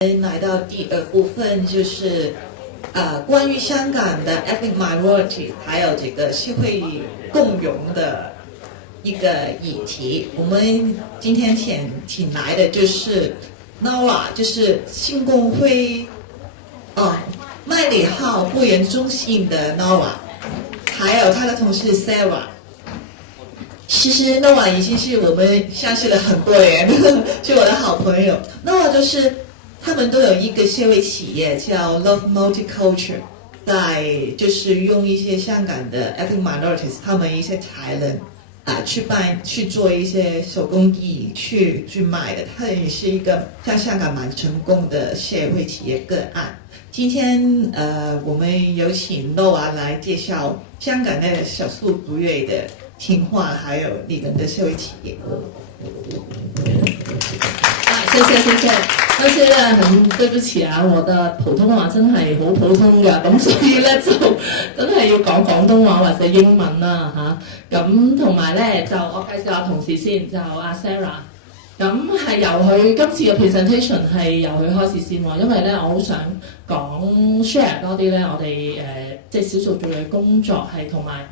来到第二部分，就是关于香港的 ethnic minority 还有这个社会共融的一个议题。我们今天请来的就是 Nora， 就是圣公会麦理浩夫人中心的 Nora， 还有她的同事 Sarah。其实 Nora 已经是我们相识了很多年，是我的好朋友。Nora 就是他们都有一个社会企业叫 Love Multiculture， 就是用一些香港的 ethnic minorities 他们一些才能去做一些手工艺去卖的，它也是一个在香港蛮成功的社会企业个案。今天我们有请 Nora 来介绍香港的少数族裔的情况，还有你们的社会企业。謝謝，咧很對不起啊，我的普通話真係好普通㗎，咁所以咧就真係要講廣東話或者英文啦嚇。咁同埋咧就我介紹下同事先，就阿 Sarah。咁係由佢今次嘅 presentation 係由佢開始先喎，因為咧我好想講 share 多啲咧我哋即係少數族裔工作係同埋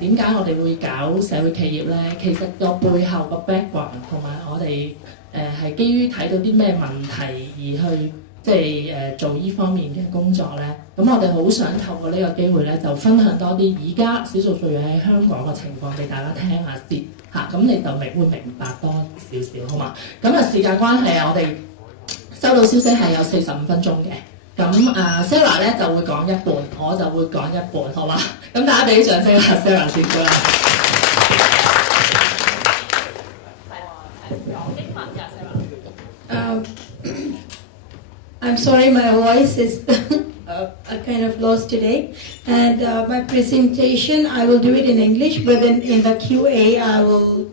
點解我哋會搞社會企業咧？其實個背後個 background 同埋我哋係基於睇到啲咩問題而去即係做呢方面嘅工作咧。咁我哋好想透過呢個機會咧，就分享多啲而家少數族裔喺香港嘅情況俾大家聽下先嚇，咁你就會明白多少少好嘛？咁時間關係我哋收到消息係有45分鐘嘅。咁Sarah 咧就會講一半，我就會講一半，好嘛？咁大家俾啲掌聲啊 Sarah 先啦。I'm sorry, my voice is kind of lost today. And my presentation, I will do it in English, but then in the QA,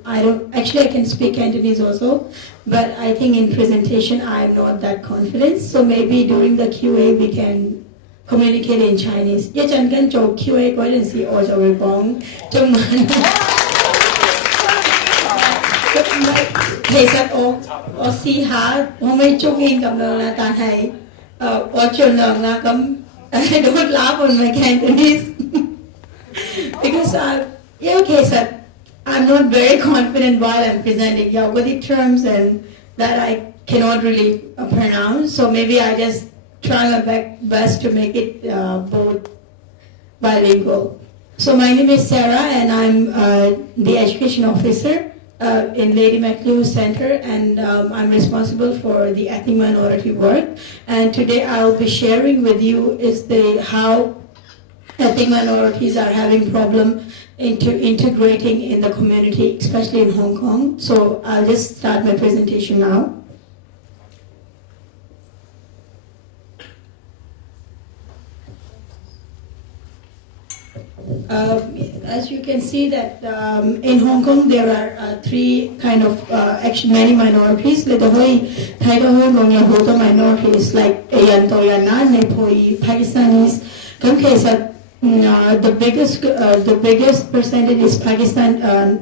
I can speak Cantonese also, but I think in presentation, I'm not that confident. So maybe during the QA, we can communicate in Chinese. 一陣間做 QA 嗰陣時，我就會講中文。其實我試下可唔可以中英咁樣啦，但係我盡量啦咁。I don't laugh on my Cantonese because I'm not very confident while I'm presenting. Yeah, with the terms and that I cannot really pronounce, so maybe I just try my best to make it both bilingual. So my name is Sarah and I'm the education officer in Lady McLeod Center, and I'm responsible for the ethnic minority work. And today I'll be sharing with you how ethnic minorities are having problem integrating in the community, especially in Hong Kong. So I'll just start my presentation now. As you can see that in Hong Kong there are three kind of actually many minorities. The whole Hong Kong有好多 minorities like 印度人啦、尼泊爾、Pakistanis。咁其實the biggest percentage is Pakistan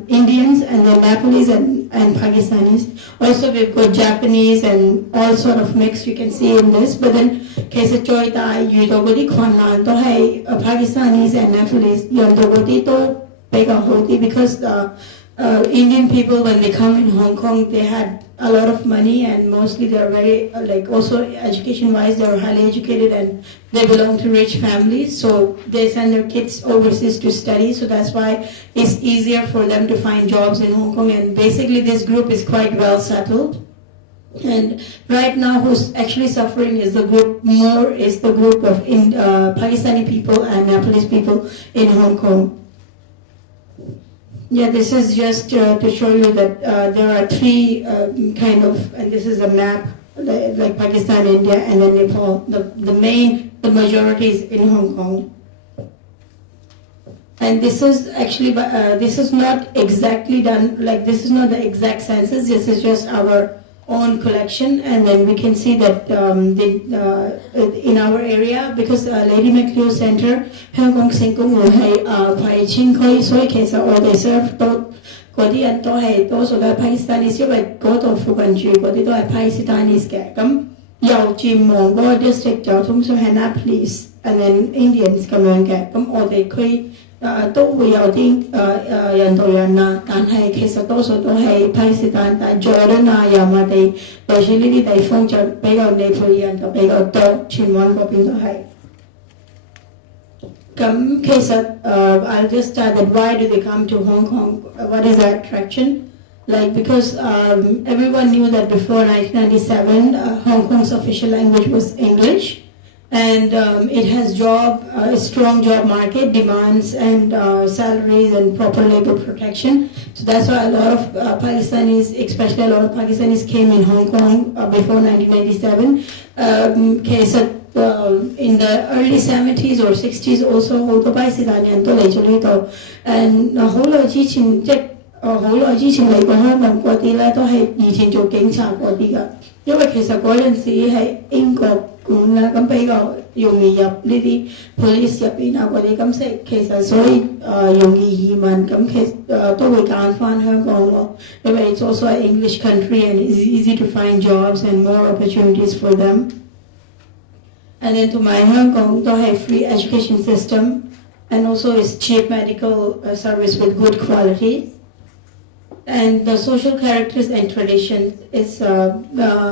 Indians and then Nepalese and Pakistanis. Also we've got Japanese and all sort of mix you can see in this. But then 其實最大遇到嗰啲困難都係Pakistanis and Nepalese， 印度嗰啲都比較好啲 because Indian people when they come in Hong Kong they had a lot of money and mostly they're very also education wise they're highly educated and they belong to rich families, so they send their kids overseas to study, so that's why it's easier for them to find jobs in Hong Kong, and basically this group is quite well settled. And right now who's actually suffering is the group of Pakistani people and Nepalese people in Hong Kong. Yeah, this is just to show you that there are three kind of, and this is a map like Pakistan, India, and then Nepal. The majority is in Hong Kong. And this is actually, this is not exactly done, this is not the exact census, this is just our own collection, and then we can see that in our area, because Lady McLeod Center, 香港聖公會係葵青區，所以其實我哋 serve 到嗰啲人都係多數都係 Pakistanis， 因為嗰度附近住嗰啲都係 Pakistanis 嘅。咁由佔旺嗰個 district 就通常係 Nepalese and then Indians 咁樣嘅，咁我哋區都會有啲印度人啦，但係其實多數都係巴基斯坦，但係 Jordan 啊、油麻地類似呢啲地方就比較尼泊爾人就比較多，荃灣嗰邊都係。咁其實I'll just start that why do they come to Hong Kong? What is their attraction? Like because everyone knew that before 1997, Hong Kong's official language was English, and it has a strong job market, demands and salaries and proper labor protection. So that's why a lot of Pakistanis, especially a lot of Pakistanis, came in Hong Kong before 1997. In the early 70s or 60s also 好多巴基斯坦人都嚟咗呢度 ，and 好耐之前嚟過香港嗰啲咧，都係以前做警察嗰啲㗎，因為其實嗰陣時喺英國管啦，咁比較容易入呢啲 police 入邊啊嗰啲，咁其實所以容易移民，咁都會揀翻香港咯，因為 it's also an English country and it's easy to find jobs and more opportunities for them. And then 同埋香港都係 free education system and also it's cheap medical service with good quality. And the social characters and traditions is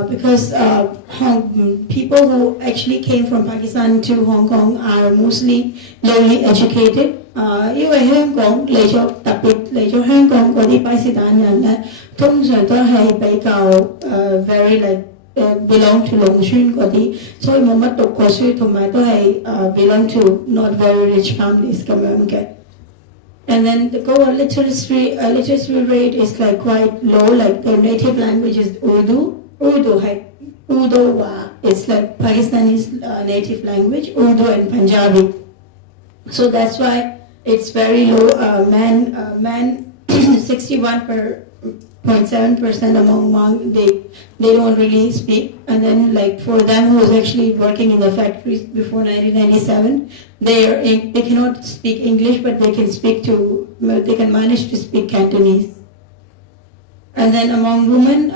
because people who actually came from Pakistan to Hong Kong are mostly lowly educated. 因為香港特別嚟咗香港嗰啲巴基斯坦人咧，通常都係比較very like belong to 農村嗰啲，所以冇乜讀過書，同埋都係belong to not very rich families 咁樣嘅。And then the literacy rate is like quite low, like their native language is Urdu. Urdu it's like Pakistani's native language, Urdu and Punjabi. So that's why it's very low. Man 61.7% among they don't really speak, and then like for them who was actually working in the factories before 1997, they cannot speak English, but they can manage to speak Cantonese. And then among women,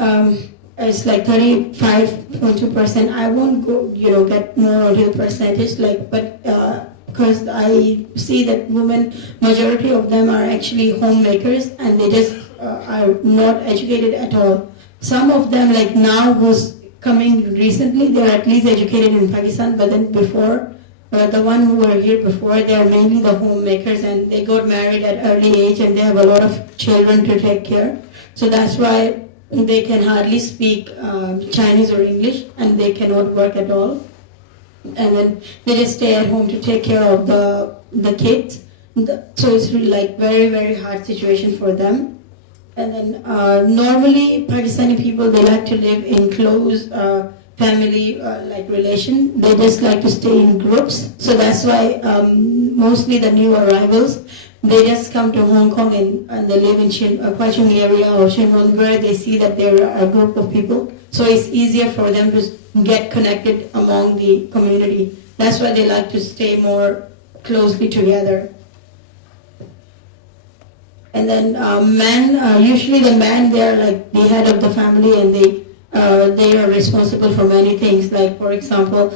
it's like 35.2%. I won't go get more onto the percentage, but because I see that women, majority of them are actually homemakers, and they just are not educated at all. Some of them, like now, who's coming recently, they're at least educated in Pakistan, but then before, the one who were here before, they're mainly the homemakers, and they got married at early age, and they have a lot of children to take care. So that's why they can hardly speak Chinese or English, and they cannot work at all. And then they just stay at home to take care of the kids. So it's really like very, very hard situation for them. And then normally Pakistani people, they like to live in close family like relation. They just like to stay in groups. So that's why mostly the new arrivals, they just come to Hong Kong and they live in Kwai Chung area or Shin Won, where they see that there are a group of people. So it's easier for them to get connected among the community. That's why they like to stay more closely together. And then usually the men, they're like the head of the family, and they are responsible for many things, like for example,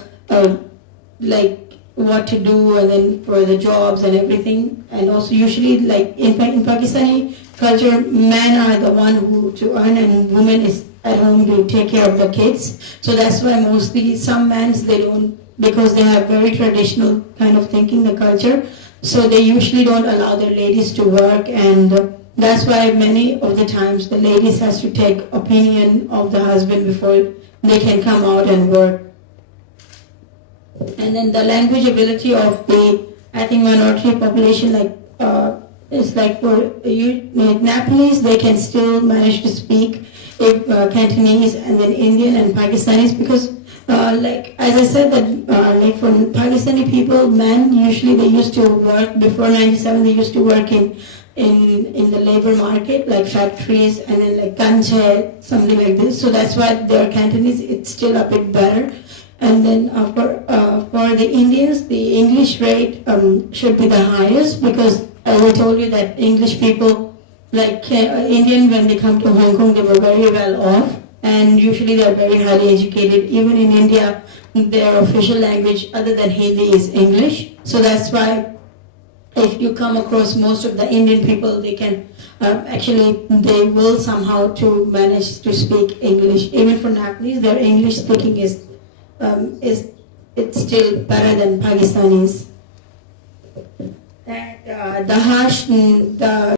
like what to do, and then for the jobs and everything. And also usually like in Pakistani culture, men are the one who to earn, and women is at home to take care of the kids. So that's why mostly some men, they don't, because they have very traditional kind of thinking, the culture. So they usually don't allow their ladies to work, and that's why many of the times the ladies has to take opinion of the husband before they can come out and work. And then the language ability of the, I think, minority population, like it's like for Nepalese, they can still manage to speak Cantonese, and then Indian and Pakistanis, because like as I said that like for Pakistani people, men usually they used to work before 97. They used to work in the labor market, like factories, and then like kanche, something like this. So that's why their Cantonese, it's still a bit better. And then for the Indians, the English rate should be the highest, because as I told you that English people, like Indian, when they come to Hong Kong, they were very well off. and usually they're very highly educated. Even in India, their official language other than Hindi is English. So that's why if you come across most of the Indian people, they can they will somehow to manage to speak English. Even for Nepalese, their English speaking is it's still better than Pakistanis. And the